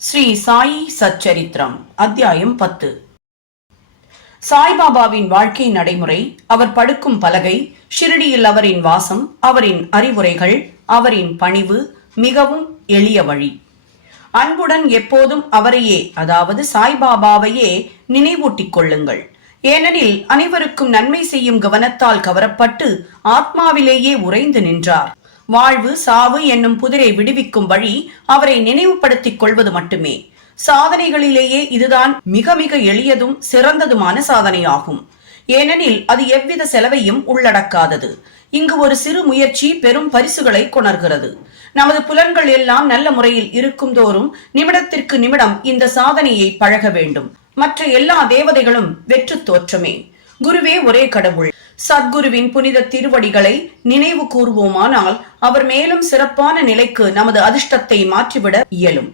ஸ்ரீ சாயி சச்சரித்திரம் அத்தியாயம் பத்து. சாய்பாபாவின் வாழ்க்கை நடைமுறை அவர் படுக்கும் பலகை ஷிரடியில் அவரின் வாசம் அவரின் அறிவுரைகள் அவரின் பணிவு மிகவும் எளிய வழி. அன்புடன் எப்போதும் அவரையே அதாவது சாய்பாபாவையே நினைவூட்டிக் கொள்ளுங்கள். ஏனெனில் அனைவருக்கும் நன்மை செய்யும் கவனத்தால் கவரப்பட்டு ஆத்மாவிலேயே உறைந்து நின்றார். வாழ்வு சாவு என்னும் புதிரை விடுவிக்கும் வழி அவரை நினைவுபடுத்திக் கொள்வது மட்டுமே. சாதனைகளிலேயே இதுதான் மிக மிக எளியதும் சிறந்ததுமான சாதனையாகும். ஏனெனில் அது எவ்வித செலவையும் உள்ளடக்காதது. இங்கு ஒரு சிறு முயற்சி பெரும் பரிசுகளை கொணர்கிறது. நமது புலன்கள் எல்லாம் நல்ல முறையில் இருக்கும் தோறும் நிமிடத்திற்கு நிமிடம் இந்த சாதனையை பழக வேண்டும். மற்ற எல்லா தேவதைகளும் வெற்று தோற்றமே. குருவே ஒரே கடவுள். சத்குருவின் புனித திருவடிகளை நினைவு கூறுவோமானால் அவர் மேலும் சிறப்பான நிலைக்கு நமது அதிர்ஷ்டத்தை மாற்றிவிட இயலும்.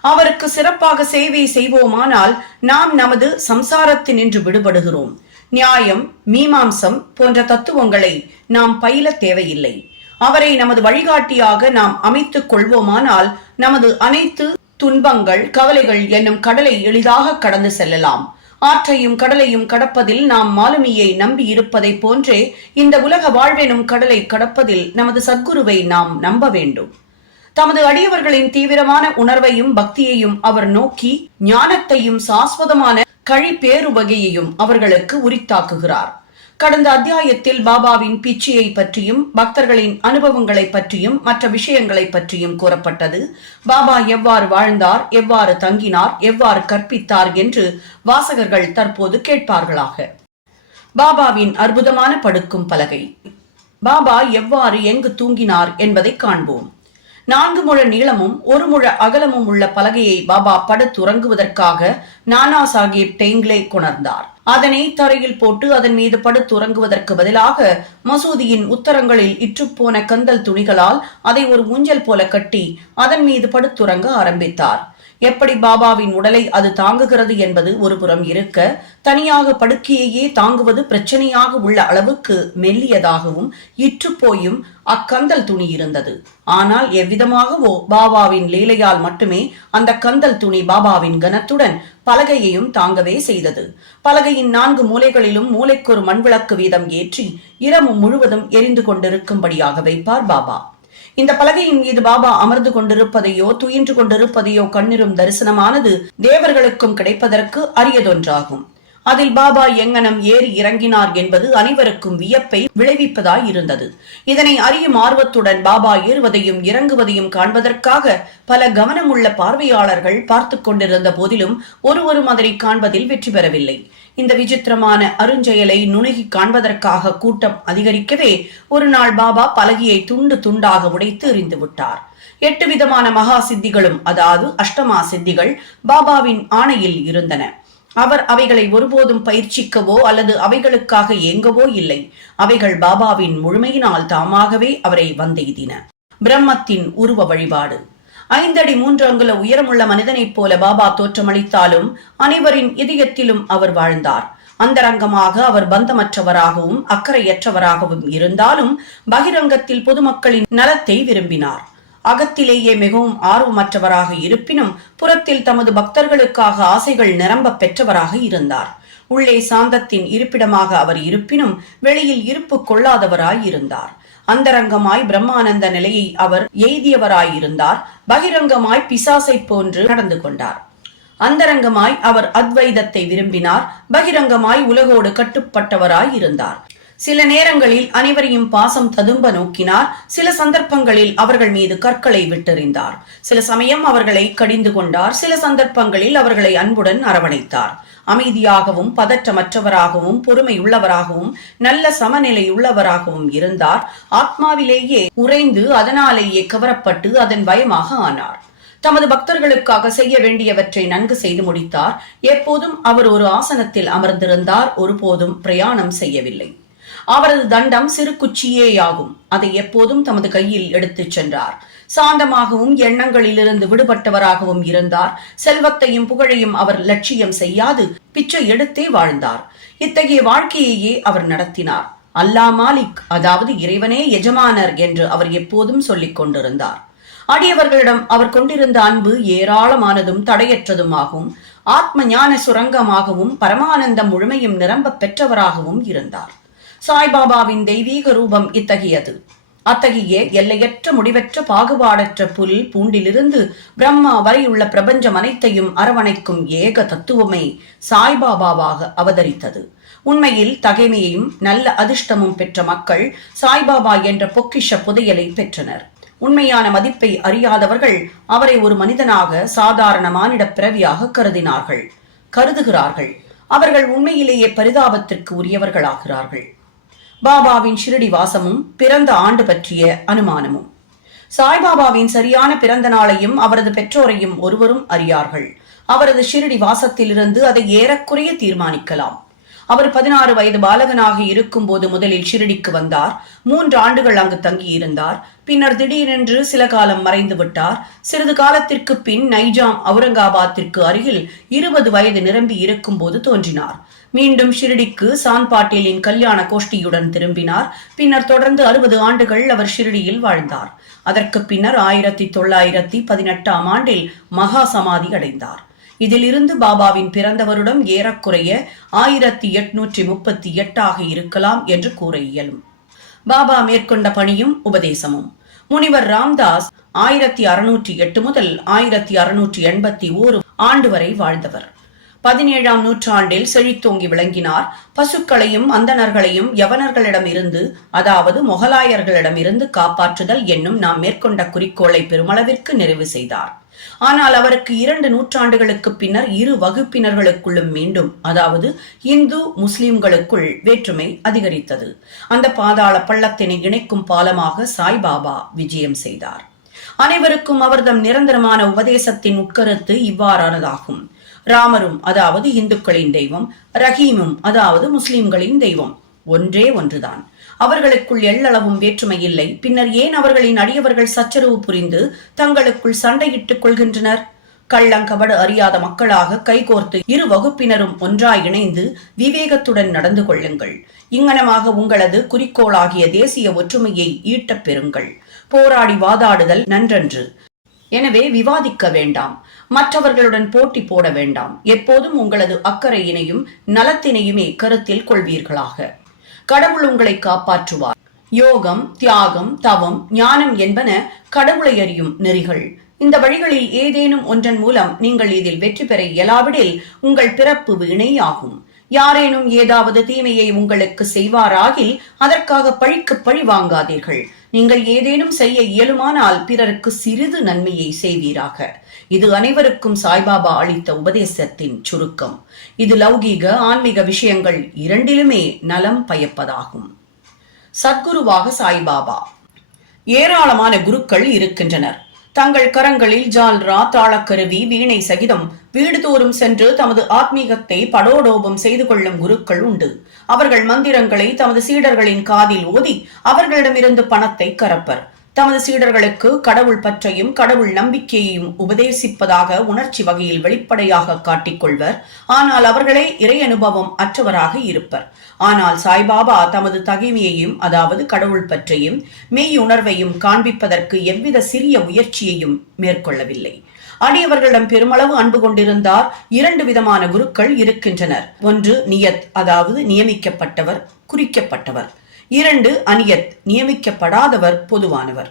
அவருக்கு சிறப்பாக சேவை செய்வோமானால் நாம் நமது சம்சாரத்தினின்று விடுபடுகிறோம். நியாயம் மீமாம்சம் போன்ற தத்துவங்களை நாம் பயில தேவையில்லை. அவரை நமது வழிகாட்டியாக நாம் அமைத்துக் கொள்வோமானால் நமது அனைத்து துன்பங்கள் கவலைகள் என்னும் கடலை எளிதாக கடந்து செல்லலாம். ஆற்றையும் கடலையும் கடப்பதில் நாம் மாலுமியை நம்பி இருப்பதை போன்றே இந்த உலக வாழ்வெனும் கடலை கடப்பதில் நமது சத்குருவை நாம் நம்ப வேண்டும். தமது அடியவர்களின் தீவிரமான உணர்வையும் பக்தியையும் அவர் நோக்கி ஞானத்தையும் சாஸ்வதமான கழி வகையையும் அவர்களுக்கு உரித்தாக்குகிறார். கடந்த அத்தியாயத்தில் பாபாவின் பிச்சையை பற்றியும் பக்தர்களின் அனுபவங்களை பற்றியும் மற்ற விஷயங்களை பற்றியும் கூறப்பட்டது. பாபா எவ்வாறு வாழ்ந்தார் எவ்வாறு தங்கினார் எவ்வாறு கற்பித்தார் என்று வாசகர்கள் தற்போது கேட்பார்களாக. பாபாவின் அற்புதமான படுக்கும் பலகை. பாபா எவ்வாறு எங்கு தூங்கினார் என்பதை காண்போம். நான்கு முழ நீளமும் ஒரு முழ அகலமும் உள்ள பலகையை பாபா படுத்துறங்குவதற்காக நானா சாஹிப் டெங்லே கொணர்ந்தார். அதனை தரையில் போட்டு அதன் மீது படுத்துறங்குவதற்கு பதிலாக மசூதியின் உத்தரங்களில் இற்றுப்போன கந்தல் துணிகளால் அதை ஒரு ஊஞ்சல் போல கட்டி அதன் மீது படுத்துறங்க ஆரம்பித்தார். எப்படி பாபாவின் உடலை அது தாங்குகிறது என்பது ஒரு புறம் இருக்க தனியாக படுக்கையையே தாங்குவது பிரச்சனையாக உள்ள அளவுக்கு மெல்லியதாகவும் இற்றுப்போயும் அக்கந்தல் துணி இருந்தது. ஆனால் எவ்விதமாகவோ பாபாவின் லீலையால் மட்டுமே அந்த கந்தல் துணி பாபாவின் கனத்துடன் பலகையையும் தாங்கவே செய்தது. பலகையின் நான்கு மூலைகளிலும் மூளைக்கொரு மண்விளக்கு வீதம் ஏற்றி இரவு முழுவதும் எரிந்து கொண்டிருக்கும்படியாக வைப்பார் பாபா. இந்த பலகையின் மீது பாபா அமர்ந்து கொண்டிருப்பதையோ துயின்று கொண்டிருப்பதையோ கண்ணிரும் தரிசனமானது தேவர்களுக்கும் கிடைப்பதற்கு அரியதொன்றாகும். அதில் பாபா எங்கனம் ஏறி இறங்கினார் என்பது அனைவருக்கும் வியப்பை விளைவிப்பதாய் இருந்தது இதனை அறியும் ஆர்வத்துடன் பாபா ஏறுவதையும் இறங்குவதையும் காண்பதற்காக பல கவனமுள்ள பார்வையாளர்கள் பார்த்து கொண்டிருந்த போதிலும் ஒருவரும் அதனை காண்பதில் வெற்றி பெறவில்லை. இந்த விசித்திரமான அருஞ்செயலை நுணுகி காண்பதற்காக கூட்டம் அதிகரிக்கவே ஒரு நாள் பாபா பலகையை துண்டு துண்டாக உடைத்து எறிந்து விட்டார். எட்டு விதமான மகா சித்திகளும் அதாவது அஷ்டமா சித்திகள் பாபாவின் ஆணையில் இருந்தன. அவர் அவைகளை ஒருபோதும் பயிற்சிக்கவோ அல்லது அவைகளுக்காக ஏங்கவோ இல்லை. அவைகள் பாபாவின் முழுமையினால் தாமாகவே அவரை வந்தெய்தின. பிரம்மத்தின் உருவ வழிபாடு. ஐந்தடி மூன்று அங்குல உயரமுள்ள மனிதனைப் போல பாபா தோற்றமளித்தாலும் அனைவரின் இதயத்திலும் அவர் வாழ்ந்தார். அந்தரங்கமாக அவர் பந்தமற்றவராகவும் அக்கறையற்றவராகவும் இருந்தாலும் பகிரங்கத்தில் பொதுமக்களின் நலத்தை விரும்பினார். அகத்திலேயே மிகவும் ஆர்வமற்றவராக இருப்பினும் புறத்தில் தமது பக்தர்களுக்காக ஆசைகள் நிரம்ப பெற்றவராக இருந்தார். உள்ளே சாந்தத்தின் இருப்பிடமாக அவர் இருப்பினும் வெளியில் இருப்பு கொள்ளாதவராய் இருந்தார். அந்தரங்கமாய் பிரம்மானந்த நிலையை அவர் எய்தியவராயிருந்தார். பகிரங்கமாய் பிசாசை போன்று நடந்து கொண்டார். அந்தரங்கமாய் அவர் அத்வைதத்தை விரும்பினார். பகிரங்கமாய் உலகோடு கட்டுப்பட்டவராய் இருந்தார் சில நேரங்களில் அனைவரையும் பாசம் ததும்ப நோக்கினார். சில சந்தர்ப்பங்களில் அவர்கள் மீது கற்களை விட்டெறிந்தார். சில சமயம் அவர்களை கடிந்து கொண்டார். சில சந்தர்ப்பங்களில் அவர்களை அன்புடன் அரவணைத்தார். அமைதியாகவும் பதற்றமற்றவராகவும் பொறுமையுள்ளவராகவும் நல்ல சமநிலை உள்ளவராகவும் இருந்தார். ஆத்மாவிலேயே உறைந்து அதனாலேயே கவரப்பட்டு அதன் பயமாக ஆனார். தமது பக்தர்களுக்காக செய்ய வேண்டியவற்றை நன்கு செய்து முடித்தார். எப்போதும் அவர் ஒரு ஆசனத்தில் அமர்ந்திருந்தார். ஒருபோதும் பிரயாணம் செய்யவில்லை. அவரது தண்டம் சிறு குச்சியேயாகும். அதை எப்போதும் தமது கையில் எடுத்துச் சென்றார். சாந்தமாகவும் எண்ணங்களிலிருந்து விடுபட்டவராகவும் இருந்தார். செல்வத்தையும் புகழையும் அவர் லட்சியம் செய்யாது. பிச்சை எடுத்தே வாழ்ந்தார். இத்தகைய வாழ்க்கையையே அவர் நடத்தினார். அல்லா மாலிக் அதாவது இறைவனே எஜமானர் என்று அவர் எப்போதும் சொல்லிக் கொண்டிருந்தார். அடியவர்களிடம் அவர் கொண்டிருந்த அன்பு ஏராளமானதும் தடையற்றதுமாகவும் ஆத்ம ஞான சுரங்கமாகவும் பரமானந்தம் முழுமையும் நிரம்ப பெற்றவராகவும் இருந்தார். சாய்பாபாவின் தெய்வீக ரூபம் இத்தகையது. அத்தகைய எல்லையற்ற முடிவற்ற பாகுபாடற்ற புல் பூண்டிலிருந்து பிரம்மா வரையுள்ள பிரபஞ்சம் அனைத்தையும் அரவணைக்கும் ஏக தத்துவமே சாய்பாபாவாக அவதரித்தது. உண்மையில் தகைமையையும் நல்ல அதிர்ஷ்டமும் பெற்ற மக்கள் சாய்பாபா என்ற பொக்கிஷ புதையலை பெற்றனர். உண்மையான மதிப்பை அறியாதவர்கள் அவரை ஒரு மனிதனாக சாதாரண மானிட பிறவியாக கருதினார்கள். கருதுகிறார்கள். அவர்கள் உண்மையிலேயே பரிதாபத்திற்கு உரியவர்களாகிறார்கள். பாபாவின் ஷிரடி வாசமும் பிறந்த ஆண்டு பற்றிய அனுமானமும். சாய்பாபாவின் சரியான பிறந்த நாளையும் அவரது பெற்றோரையும் ஒருவரும் அறியார்கள். அவரது ஷிரடி வாசத்திலிருந்து அதை ஏறக்குறைய தீர்மானிக்கலாம். அவர் பதினாறு வயது பாலகனாக இருக்கும்போது முதலில் ஷிரடிக்கு வந்தார். மூன்று ஆண்டுகள் அங்கு தங்கியிருந்தார். பின்னர் திடீரென்று சில காலம் மறைந்து விட்டார். சிறிது காலத்திற்கு பின் நைஜாம் அவுரங்காபாத்திற்கு அருகில் இருபது வயது நிரம்பி இருக்கும்போது தோன்றினார். மீண்டும் ஷிரடிக்கு சான் பாட்டீலின் கல்யாண கோஷ்டியுடன் திரும்பினார். பின்னர் தொடர்ந்து அறுபது ஆண்டுகள் அவர் ஷிரடியில் வாழ்ந்தார். அதற்கு பின்னர் ஆயிரத்தி தொள்ளாயிரத்தி பதினெட்டாம் ஆண்டில் மகா சமாதி அடைந்தார். இதிலிருந்து பாபாவின் பிறந்த வருடம் ஏறக்குறைய ஆயிரத்தி எட்நூற்றி முப்பத்தி எட்டாக இருக்கலாம் என்று கூற இயலும். பாபா மேற்கொண்ட பணியும் உபதேசமும். முனிவர் ராம்தாஸ் ஆயிரத்தி அறுநூற்றி எட்டு முதல் ஆயிரத்தி அறுநூற்றி எண்பத்தி ஓரு ஆண்டு வரை வாழ்ந்தவர். பதினேழாம் நூற்றாண்டில் செழித்தோங்கி விளங்கினார். பசுக்களையும் அந்தணர்களையும் யவனர்களிடம் இருந்து அதாவது மொகலாயர்களிடமிருந்து காப்பாற்றுதல் என்னும் நாம் மேற்கொண்ட குறிக்கோளை பெருமளவிற்கு நிறைவு செய்தார். ஆனால் அவருக்கு இரண்டு நூற்றாண்டுகளுக்கு பின்னர் இரு வகுப்பினர்களுக்குள்ளும் மீண்டும் அதாவது இந்து முஸ்லிம்களுக்குள் வேற்றுமை அதிகரித்தது. அந்த பாதாள பள்ளத்தினை இணைக்கும் பாலமாக சாய்பாபா விஜயம் செய்தார். அனைவருக்கும் அவர்தம் நிரந்தரமான உபதேசத்தின் உட்கருத்து இவ்வாறானதாகும். ராமரும் அதாவது இந்துக்களின் தெய்வம் ரஹீமும் அதாவது முஸ்லிம்களின் தெய்வம் ஒன்றே ஒன்றுதான். அவர்களுக்குள் எள்ளளவும் வேற்றுமை இல்லை பின்னர் ஏன் அவர்களின் அடியவர்கள் சச்சரவு புரிந்து தங்களுக்குள் சண்டையிட்டுக் கொள்கின்றனர்? கள்ளங்கபடு அறியாத மக்களாக கைகோர்த்து இரு வகுப்பினரும் ஒன்றாய் இணைந்து விவேகத்துடன் நடந்து கொள்ளுங்கள். இங்கனமாக உங்களது குறிக்கோளாகிய தேசிய ஒற்றுமையை ஈட்டப் பெறுங்கள். போராடி வாதாடுதல் நன்றன்று. எனவே விவாதிக்க வேண்டாம். மற்றவர்களுடன் போட்டி போட வேண்டாம். எப்போதும் உங்களது அக்கறையினையும் நலத்தினையுமே கருத்தில் கொள்வீர்களாக. கடவுள் உங்களை காப்பாற்றுவார். யோகம் தியாகம் தவம் ஞானம் என்பன கடவுளை அறியும் நெறிகள். இந்த வழிகளில் ஏதேனும் ஒன்றன் மூலம் நீங்கள் இதில் வெற்றி பெற இயலாவிடில் உங்கள் பிறப்பு வீணையாகும். யாரேனும் ஏதாவது தீமையை உங்களுக்கு செய்வாராகில் அதற்காக பழிக்கு பழி வாங்காதீர்கள். நீங்கள் ஏதேனும் செய்ய இயலுமானால் பிறருக்கு சிறிது நன்மையை செய்வீராக. இது அனைவருக்கும் சாய்பாபா அளித்த உபதேசத்தின் சுருக்கம். இது லௌகீக ஆன்மீக விஷயங்கள் இரண்டிலுமே நலம் பயப்பதாகும். சத்குருவாக சாய்பாபா. ஏராளமான குருக்கள் இருக்கின்றனர். தங்கள் கரங்களில் ஜால்ரா தாளக்கருவி வீணை சகிதம் வீடுதோறும் சென்று தமது ஆத்மீகத்தை படோடோபம் செய்து கொள்ளும் குருக்கள் உண்டு. அவர்கள் மந்திரங்களை தமது சீடர்களின் காதில் ஓதி அவர்களிடமிருந்து பணத்தை கரப்பர். தமது சீடர்களுக்கு கடவுள் பற்றையும் கடவுள் நம்பிக்கையையும் உபதேசிப்பதாக உணர்ச்சி வகையில் வெளிப்படையாக காட்டிக்கொள்வர் ஆனால் அவர்களே இறை அனுபவம் அற்றவராக இருப்பர். ஆனால் சாய்பாபா தமது தகைமையையும் அதாவது கடவுள் பற்றையும் மெய் உணர்வையும் காண்பிப்பதற்கு எவ்வித சிறிய முயற்சியையும் மேற்கொள்ளவில்லை. அடியவர்களிடம் பெருமளவு அன்பு கொண்டிருந்தார். இரண்டு விதமான குருக்கள் இருக்கின்றனர். ஒன்று நியத் அதாவது நியமிக்கப்பட்டவர் குறிக்கப்பட்டவர். இரண்டு அநியத் நியமிக்கப்படாதவர் பொதுவானவர்.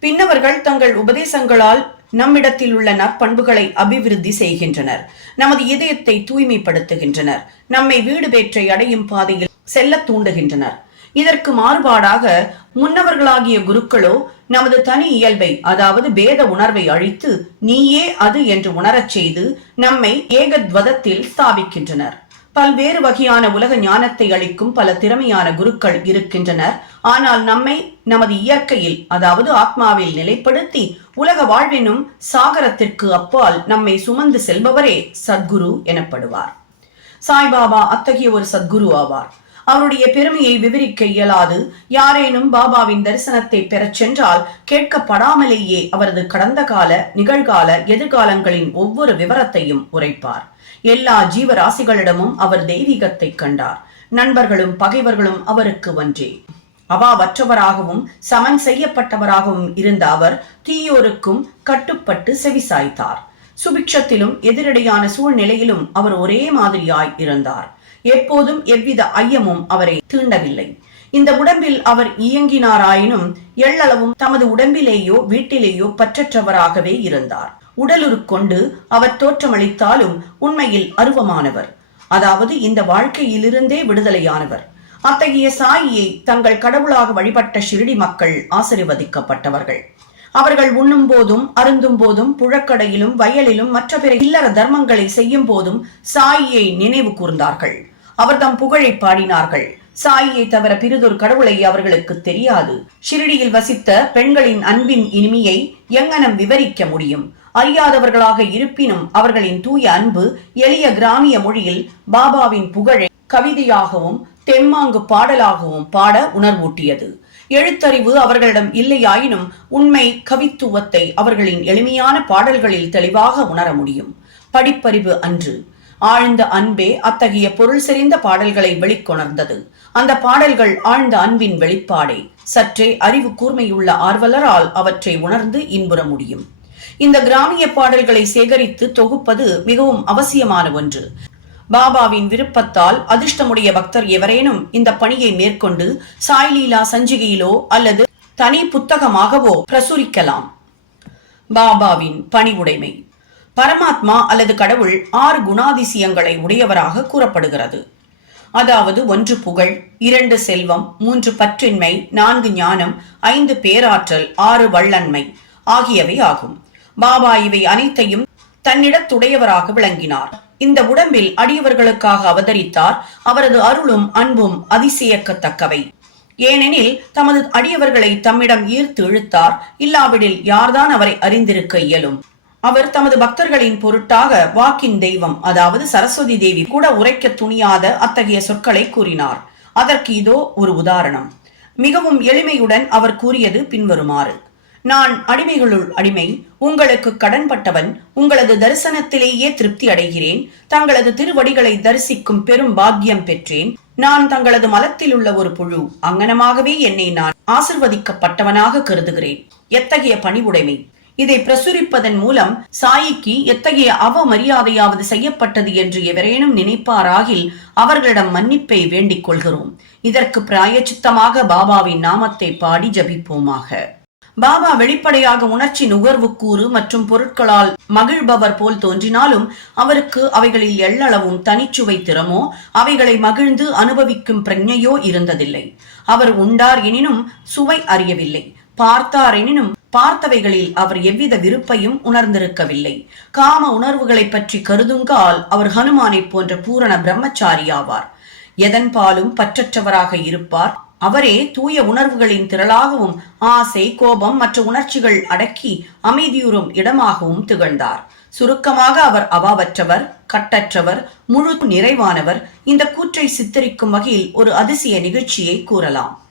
பின்னவர்கள் தங்கள் உபதேசங்களால் நம்மிடத்தில் உள்ள நற்பண்புகளை அபிவிருத்தி செய்கின்றனர். நமது இதயத்தை தூய்மைப்படுத்துகின்றனர். நம்மை வீடு பேற்றை அடையும் பாதையில் செல்ல தூண்டுகின்றனர். இதற்கு மாறுபாடாக முன்னவர்களாகிய குருக்களோ நமது தனி இயல்பை அதாவது பேத உணர்வை அழித்து நீயே அது என்று உணரச் செய்து நம்மை ஏகத்வதத்தில் ஸ்தாபிக்கின்றனர். பல்வேறு வகையான உலக ஞானத்தை அளிக்கும் பல திறமையான குருக்கள் இருக்கின்றனர். ஆனால் நம்மை நமது இயற்கையில் அதாவது ஆத்மாவில் நிலைப்படுத்தி உலக வாழ்வினும் சாகரத்திற்கு அப்பால் நம்மை சுமந்து செல்பவரே சத்குரு எனப்படுவார். சாய்பாபா அத்தகைய ஒரு சத்குரு ஆவார். அவருடைய பெருமையை விவரிக்க இயலாது. யாரேனும் பாபாவின் தரிசனத்தை பெறச் சென்றால் கேட்கப்படாமலேயே அவரது கடந்த கால நிகழ்கால எதிர்காலங்களின் ஒவ்வொரு விவரத்தையும் உரைப்பார். எல்லா ஜீவராசிகளிடமும் அவர் தெய்வீகத்தை கண்டார். நண்பர்களும் பகைவர்களும் அவருக்கு ஒன்றே. அவாவற்றவராகவும் சமன் செய்யப்பட்டவராகவும் இருந்த அவர் தீயோருக்கும் கட்டுப்பட்டு செவிசாய்த்தார். சுபிக்ஷத்திலும் எதிரடையான சூழ்நிலையிலும் அவர் ஒரே மாதிரியாய் இருந்தார். எப்போதும் எவ்வித ஐயமும் அவரை தீண்டவில்லை. இந்த உடம்பில் அவர் இயங்கினாராயினும் எள்ளளவும் தமது உடம்பிலேயோ வீட்டிலேயோ பற்றற்றவராகவே இருந்தார். உடலுருக்கொண்டு அவர் தோற்றமளித்தாலும் உண்மையில் அருவமானவர். அதாவது இந்த வாழ்க்கையிலிருந்தே விடுதலையானவர். அத்தகைய சாயியை தங்கள் கடவுளாக வழிபட்ட ஷிரடி மக்கள் ஆசிர்வதிக்கப்பட்டவர்கள். அவர்கள் உண்ணும் போதும் அருந்தும் போதும் புழக்கடையிலும் வயலிலும் மற்ற பிற இல்லற தர்மங்களை செய்யும் போதும் சாயியை நினைவு கூர்ந்தார்கள். அவர் தம் புகழை பாடினார்கள். சாயியை தவிர பிறிதொரு கடவுளை அவர்களுக்கு தெரியாது. ஷிரடியில் வசித்த பெண்களின் அன்பின் இனிமையை எங்கனம் விவரிக்க முடியும்? அறியாதவர்களாக இருப்பினும் அவர்களின் தூய அன்பு எளிய கிராமிய மொழியில் பாபாவின் புகழை கவிதையாகவும் தெம்மாங்கு பாடலாகவும் பாட உணர்வூட்டியது. எழுத்தறிவு அவர்களிடம் இல்லையாயினும் உண்மை கவித்துவத்தை அவர்களின் எளிமையான பாடல்களில் தெளிவாக உணர முடியும். படிப்பறிவு அன்று. ஆழ்ந்த அன்பே அத்தகைய பொருள் செறிந்த பாடல்களை வெளிக்கொணர்ந்தது. அந்த பாடல்கள் ஆழ்ந்த அன்பின் வெளிப்பாடே. சற்றே அறிவு கூர்மையுள்ள ஆர்வலரால் அவற்றை உணர்ந்து இன்புற முடியும். இந்த கிராமிய பாடல்களை சேகரித்து தொகுப்பது மிகவும் அவசியமான ஒன்று. பாபாவின் விருப்பத்தால் அதிர்ஷ்டமுடைய பக்தர் எவரேனும் இந்த பணியை மேற்கொண்டு சாய்லீலா சஞ்சிகையிலோ அல்லது தனி புத்தகமாகவோ பிரசுரிக்கலாம். பாபாவின் பணிவுடைமை. பரமாத்மா அல்லது கடவுள் ஆறு குணாதிசயங்களை உடையவராக கூறப்படுகிறது. அதாவது ஒன்று புகழ் இரண்டு செல்வம் மூன்று பற்றின்மை நான்கு ஞானம் ஐந்து பேராற்றல் ஆறு வள்ளன்மை ஆகியவை ஆகும். பாபா இவை அனைத்தையும் தன்னிடத்துடையவராக விளங்கினார். இந்த உடம்பில் அடியவர்களுக்காக அவதரித்தார். அவரது அருளும் அன்பும் அதிசயக்கத்தக்கவை. ஏனெனில் தமது அடியவர்களை தம்மிடம் ஈர்த்து இழுத்தார். இல்லாவிடில் யார்தான் அவரை அறிந்திருக்க இயலும்? அவர் தமது பக்தர்களின் பொருட்டாக வாக்கின் தெய்வம் அதாவது சரஸ்வதி தேவி கூட உரைக்க துணியாத அத்தகைய சொற்களை கூறினார். அதற்கு இதோ ஒரு உதாரணம். மிகவும் எளிமையுடன் அவர் கூறியது பின்வருமாறு. நான் அடிமைகளுள் அடிமை உங்களுக்கு கடன்பட்டவன் உங்களது தரிசனத்திலேயே திருப்தி அடைகிறேன் தங்களது திருவடிகளை தரிசிக்கும் பெரும் பாக்கியம் பெற்றேன். நான் தங்களது மலத்தில் உள்ள ஒரு புழு அங்கனமாகவே என்னை நான் ஆசிர்வதிக்கப்பட்டவனாக கருதுகிறேன். எத்தகைய பணிவுடைமை? இதை பிரசுரிப்பதன் மூலம் சாயிக்கு எத்தகைய அவமரியாதையாவது செய்யப்பட்டது என்று எவரேனும் நினைப்பாராகில் அவர்களிடம் மன்னிப்பை வேண்டிக் கொள்கிறோம். இதற்கு பிராயச்சித்தமாக பாபாவின் நாமத்தை பாடி ஜபிப்போமாக. பாபா வெளிப்படையாக உணர்ச்சி நுகர்வு கூறு மற்றும் பொருட்களால் மகிழ்பவர் போல் தோன்றினாலும் அவருக்கு அவைகளில் எள்ளளவும் தனிச்சுவை திறமோ அவைகளை மகிழ்ந்து அனுபவிக்கும் பிரஜையோ இருந்ததில்லை. அவர் உண்டார் எனினும் சுவை அறியவில்லை. பார்த்தார் எனினும் பார்த்தவைகளில் அவர் எவ்வித விருப்பையும் உணர்ந்திருக்கவில்லை. காம உணர்வுகளை பற்றி கருதுங்கால் அவர் ஹனுமானைப் போன்ற பூரண பிரம்மச்சாரி ஆவார் எதன்பாலும் பற்றற்றவராக இருப்பார். அவரே தூய உணர்வுகளின் திரளாகவும் ஆசை கோபம் மற்ற உணர்ச்சிகள் அடக்கி அமைதியுறும் இடமாகவும் திகழ்ந்தார். சுருக்கமாக அவர் அவாவற்றவர் கட்டற்றவர் முழு நிறைவானவர். இந்த கூற்றை சித்தரிக்கும் வகையில் ஒரு அதிசய நிகழ்ச்சியை கூறலாம்.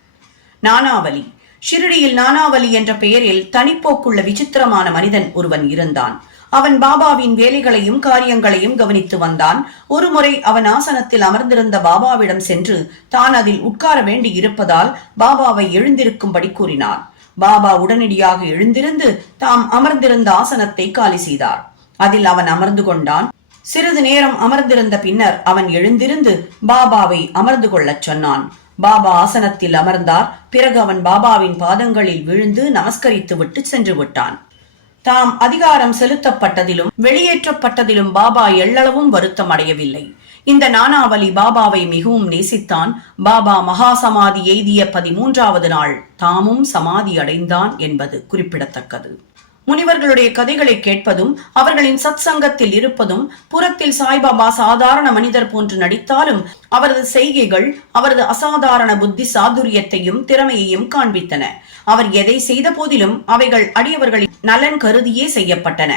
நானாவலி. ஷிரடியில் நானாவலி என்ற பெயரில் தனிப்போக்குள்ள விசித்திரமான மனிதன் ஒருவன் இருந்தான். அவன் பாபாவின் வேலைகளையும் காரியங்களையும் கவனித்து வந்தான். ஒருமுறை அவன் ஆசனத்தில் அமர்ந்திருந்த பாபாவிடம் சென்று தான் அதில் உட்கார வேண்டி இருப்பதால் பாபாவை எழுந்திருக்கும்படி கூறினான் பாபா உடனடியாக எழுந்திருந்து தாம் அமர்ந்திருந்த ஆசனத்தை காலி செய்தார். அதில் அவன் அமர்ந்து கொண்டான். சிறிது நேரம் அமர்ந்திருந்த பின்னர் அவன் எழுந்திருந்து பாபாவை அமர்ந்து கொள்ளச் சொன்னான். பாபா ஆசனத்தில் அமர்ந்தார். பிறகு அவன் பாபாவின் பாதங்களில் விழுந்து நமஸ்கரித்து விட்டு சென்று விட்டான். தாம் அதிகாரம் செலுத்தப்பட்டதிலும் வெளியேற்றப்பட்டதிலும் பாபா எள்ளளவும் வருத்தம் அடையவில்லை. இந்த நானாவலி பாபாவை மிகவும் நேசித்தான். பாபா மகா சமாதி எய்திய பதிமூன்றாவது நாள் தாமும் சமாதி அடைந்தான் என்பது குறிப்பிடத்தக்கது. முனிவர்களுடைய கதைகளை கேட்பதும் அவர்களின் சத் சங்கத்தில் இருப்பதும் புறத்தில் சாய்பாபா சாதாரண மனிதர் போன்று நடித்தாலும் அவரது செய்கைகள் அவரது அசாதாரண புத்தி சாதுரியத்தையும் திறமையையும் காண்பித்தன. அவர் எதை செய்த போதிலும் அவைகள் அடியவர்களின் நலன் கருதியே செய்யப்பட்டன.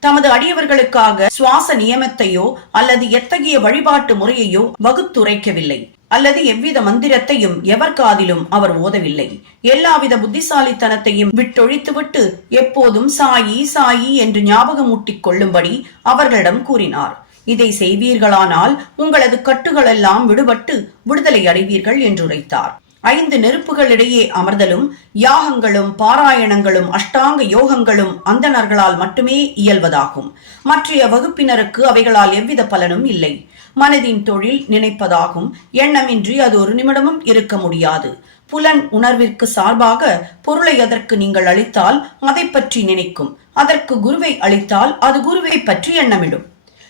தமது அடியவர்களுக்காக சுவாச நியமத்தையோ அல்லது எத்தகைய வழிபாட்டு முறையையோ வகுத்துரைக்கவில்லை. அல்லது எவ்வித மந்திரத்தையும் எவர் காதிலும் அவர் ஓதவில்லை. எல்லாவித புத்திசாலித்தனத்தையும் விட்டொழித்துவிட்டு எப்போதும் சாயி சாயி என்று ஞாபகமூட்டிக் கொள்ளும்படி அவர்களிடம் கூறினார். இதை செய்வீர்களானால் உங்களது கட்டுகளெல்லாம் விடுபட்டு விடுதலை அடைவீர்கள் என்று உரைத்தார் ஐந்து நெருப்புகளிடையே அமர்தலும் யாகங்களும் பாராயணங்களும் அஷ்டாங்க யோகங்களும் அந்தணர்களால் மட்டுமே இயல்வதாகும். மற்றைய வகுப்பினருக்கு அவைகளால் எவ்வித பலனும் இல்லை. மனதின் தொழில் நினைப்பதாகும். எண்ணமின்றி அது ஒரு நிமிடமும் இருக்க முடியாது. புலன் உணர்விற்கு சார்பாக பொருளை அதற்கு நீங்கள் அளித்தால் அதை பற்றி நினைக்கும். அதற்கு குருவை அளித்தால் அது குருவை பற்றி எண்ணமிடும்.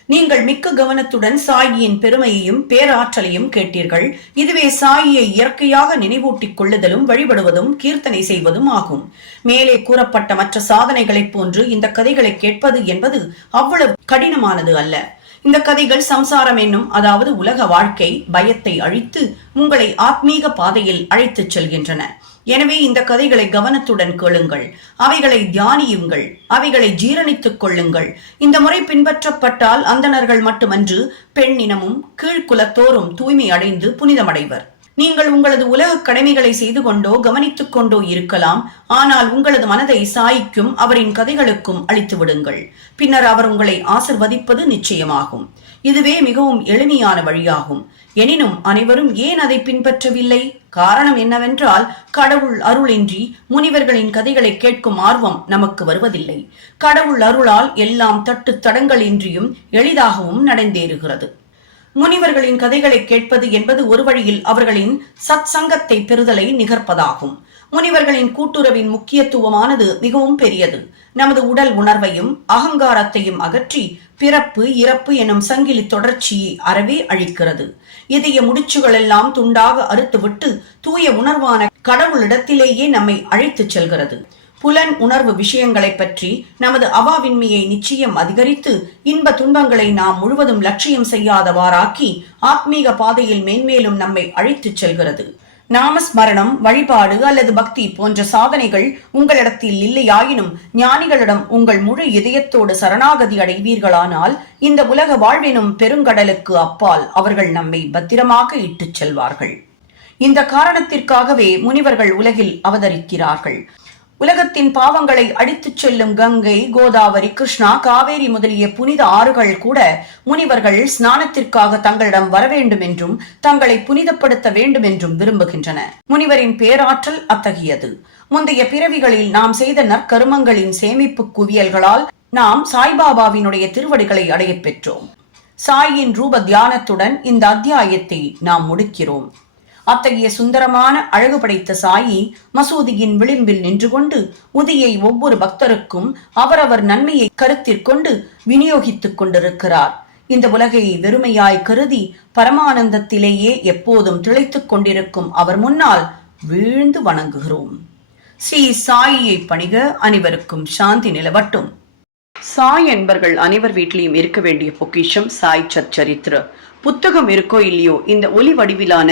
நீங்கள் மிக்க கவனத்துடன் சாயியின் பெருமையையும் பேராற்றலையும் கேட்டீர்கள். இதுவே சாயியை இயற்கையாக நினைவூட்டிக் கொள்ளுதலும் வழிபடுவதும் கீர்த்தனை செய்வதும் ஆகும். மேலே கூறப்பட்ட மற்ற சாதனைகளைப் போன்று இந்த கதைகளை கேட்பது என்பது அவ்வளவு கடினமானது அல்ல. இந்த கதைகள் சம்சாரம் என்னும் அதாவது உலக வாழ்க்கை பயத்தை அழித்து உங்களை ஆத்மீக பாதையில் அழைத்துச் செல்கின்றன. எனவே இந்த கதைகளை கவனத்துடன் கேளுங்கள். அவைகளை தியானியுங்கள். அவைகளை ஜீரணித்துக் கொள்ளுங்கள். இந்த முறை பின்பற்றப்பட்டால் அந்தணர்கள் மட்டுமன்று பெண் இனமும் கீழ்குலத்தோரும் தூய்மை அடைந்து புனிதமடைவர். நீங்கள் உங்களது உலக கடமைகளை செய்து கொண்டோ கவனித்துக் கொண்டோ இருக்கலாம். ஆனால் உங்களது மனதை சாய்க்கும் அவரின் கதைகளுக்கும் அளித்து விடுங்கள். பின்னர் அவர் உங்களை ஆசிர்வதிப்பது நிச்சயமாகும். இதுவே மிகவும் எளிமையான வழியாகும். எனினும் அனைவரும் ஏன் அதை பின்பற்றவில்லை? காரணம் என்னவென்றால் கடவுள் அருளின்றி முனிவர்களின் கதைகளை கேட்கும் ஆர்வம் நமக்கு வருவதில்லை. கடவுள் அருளால் எல்லாம் தட்டு தடங்களின்றியும் எளிதாகவும் நடந்தேறுகிறது. முனிவர்களின் கதைகளை கேட்பது என்பது ஒரு வழியில் அவர்களின் சத் சங்கத்தை பெறுதலை நிகர்ப்பதாகும். முனிவர்களின் கூட்டுறவின் முக்கியத்துவமானது மிகவும் பெரியது. நமது உடல் உணர்வையும் அகங்காரத்தையும் அகற்றி பிறப்பு இறப்பு எனும் சங்கிலி தொடர்ச்சியை அறவே அழிக்கிறது. இதய முடிச்சுகள் எல்லாம் துண்டாக அறுத்துவிட்டு தூய உணர்வான கடவுளிடத்திலேயே நம்மை அழைத்துச் செல்கிறது. புலன் உணர்வு விஷயங்களை பற்றி நமது அவாவின்மையை நிச்சயம் அதிகரித்து இன்ப துன்பங்களை நாம் முழுவதும் லட்சியம் செய்யாதவாறாக்கி ஆத்மீக பாதையில் மேன்மேலும் நம்மை அழைத்துச் செல்கிறது. நாமஸ்மரணம் வழிபாடு அல்லது பக்தி போன்ற சாதனைகள் உங்களிடத்தில் இல்லையாயினும் ஞானிகளிடம் உங்கள் முழு இதயத்தோடு சரணாகதி அடைவீர்களானால் இந்த உலக வாழ்வினும் பெருங்கடலுக்கு அப்பால் அவர்கள் நம்மை பத்திரமாக இட்டுச் செல்வார்கள். இந்த காரணத்திற்காகவே முனிவர்கள் உலகில் அவதரிக்கிறார்கள். உலகத்தின் பாவங்களை அடித்துச் செல்லும் கங்கை கோதாவரி கிருஷ்ணா காவேரி முதலிய புனித ஆறுகள் கூட முனிவர்கள் ஸ்நானத்திற்காக தங்களிடம் வர வேண்டும் என்றும் தங்களை புனிதப்படுத்த வேண்டும் என்றும் விரும்புகின்றன. முனிவரின் பேராற்றல் அத்தகையது. முந்தைய பிறவிகளில் நாம் செய்த நற்கருமங்களின் சேமிப்பு குவியல்களால் நாம் சாய்பாபாவினுடைய திருவடிகளை அடையப் பெற்றோம். சாயின் ரூப தியானத்துடன் இந்த அத்தியாயத்தை நாம் முடிக்கிறோம். அத்தகைய சுந்தரமான அழகு படைத்த சாயி மசூதியின் விளிம்பில் நின்று கொண்டு உதியை ஒவ்வொரு பக்தருக்கும் அவரவர் நன்மையை கருத்திற்கொண்டு விநியோகித்துக் கொண்டிருக்கிறார். இந்த உலகை வெறுமையாய் கருதி பரமானந்தத்திலேயே எப்போதும் திளைத்துக் கொண்டிருக்கும் அவர் முன்னால் வீழ்ந்து வணங்குகிறோம். ஸ்ரீ சாயியை பணிக அனைவருக்கும் சாந்தி நிலவட்டும். சாய் என்பர்கள் அனைவர் வீட்டிலையும் இருக்க வேண்டிய பொக்கிஷம் சாய் சச்சரித்திர. புத்தகம் இருக்கோ இல்லையோ இந்த ஒலி வடிவிலான